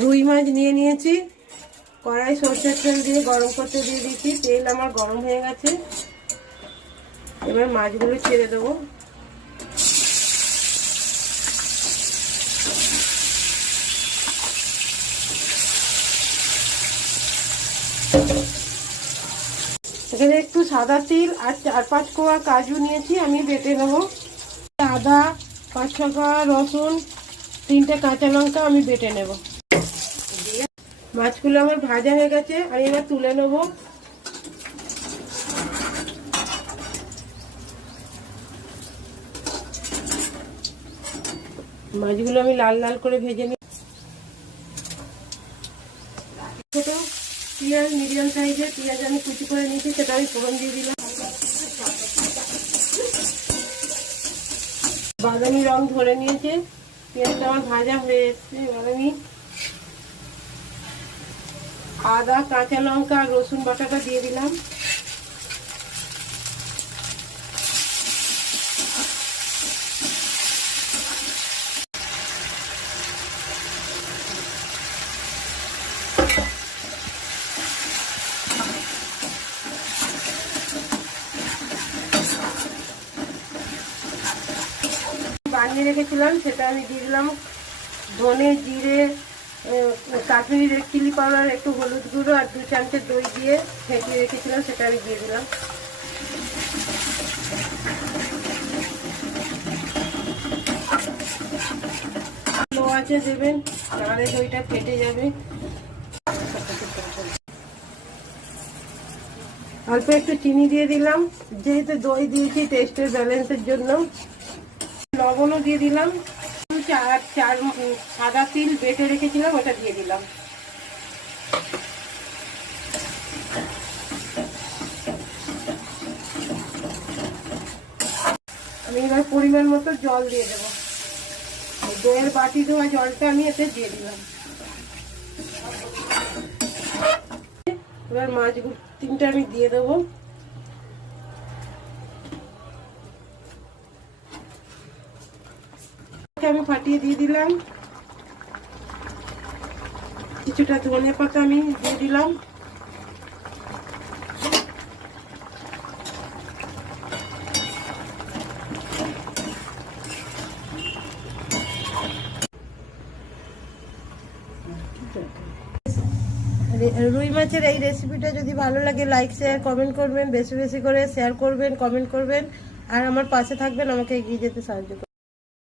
রুই মাছ নিয়ে নিয়েছি, কড়াই সরষের তেল দিয়ে গরম করতে দিয়ে দিয়েছি। তেল আমার গরম হয়ে গেছে, এবার মাছগুলো ছেড়ে দেবো। এখানে একটু সাদা তিল আর 4-5 কোয়া কাজু নিয়েছি, আমি বেটে নেবো। আদা, 5-6 কোয়া রসুন, 3টে কাঁচা লঙ্কা আমি বেটে নেব। মাছগুলো আমার ভাজা হয়ে গেছে, আমি এবার তুলে নেব। মাছগুলো আমি লাল লাল করে ভেজে নিই। ছোট পেঁয়াজ, মিডিয়াম সাইজের পেঁয়াজ আমি কুচি করে নিয়েছি, সেটা আমি ফোড়ন দিয়ে দিলাম। বাদামি রং ধরে নিয়েছে, পেঁয়াজটা আমার ভাজা হয়ে এসছে। এবার আমি আদা, কাঁচা লঙ্কা আর রসুন বাটাটা দিয়ে দিলাম। বানিয়ে রেখেছিলাম সেটা আমি দিয়ে দিলাম। ধনে, জিরে, কাশ্মীরি রেড চিলি পাউডার, একটু হলুদ গুঁড়ো আর 2 চামচ দই দিয়ে ফেটিয়ে রেখেছিলাম, সেটা আমি দিয়ে দিলাম। লো আছে দেবেন, তাহলে দইটা ফেটে যাবে। অল্প একটু চিনি দিয়ে দিলাম, যেহেতু দই দিয়েছি টেস্টের ব্যালেন্সের জন্য। লবণও দিয়ে দিলাম। 4 সাদা তিল বেটে রেখেছিলাম, ওটা দিয়ে দিলাম। আমি এবার পরিমাণ মতো জল দিয়ে দেবো। দইয়ের বাটি ধোয়া জলটা আমি এতে দিয়ে দিলাম। এবার মাছগুলো 3টে আমি দিয়ে দেবো। আমি ফাটিয়ে দিয়ে দিলাম। কিছুটা ধনে পাতা আমি দিয়ে দিলাম। রুই মাছের এই রেসিপিটা যদি ভালো লাগে লাইক, শেয়ার, কমেন্ট করবেন, বেশি বেশি করে শেয়ার করবেন, কমেন্ট করবেন, আর আমার পাশে থাকবেন, আমাকে এগিয়ে যেতে সাহায্য করবেন।